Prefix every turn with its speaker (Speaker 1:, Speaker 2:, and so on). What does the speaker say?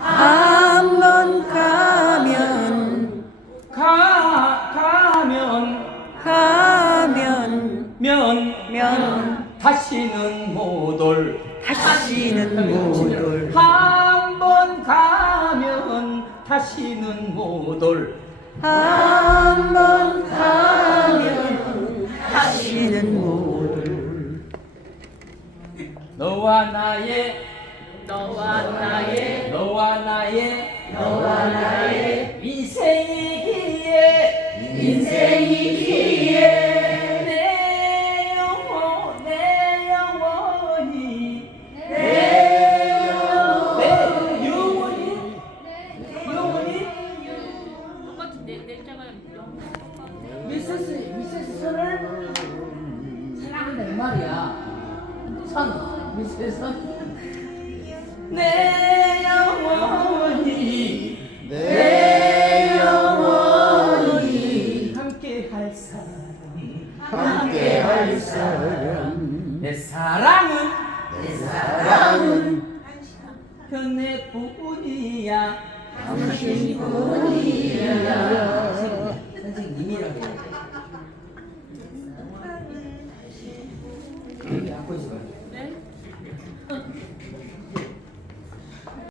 Speaker 1: 한번 가면
Speaker 2: 가 가면
Speaker 1: 가면
Speaker 2: 면
Speaker 1: 면.
Speaker 2: 다시는 못올.
Speaker 1: 다시는 못올.
Speaker 2: 한번 가면 다시는 못올.
Speaker 1: 한번 가면 다시는 못올.
Speaker 2: 너와 나의 너와 나의 나의 너와 나의 인생이기에 인생이기에 내 영혼 내 영혼이. 내 영혼 내 영혼이. 영혼이.
Speaker 3: 똑같은데 넷자가 영.
Speaker 2: 미세스 미세스 선을 사랑한다 이 말이야. 선 미세스. 내 함께 할 사람 내 사랑은 내 사랑은 현내뿐이야 당신 뿐이야 선생님이라고 해야 돼. 앉고 있어.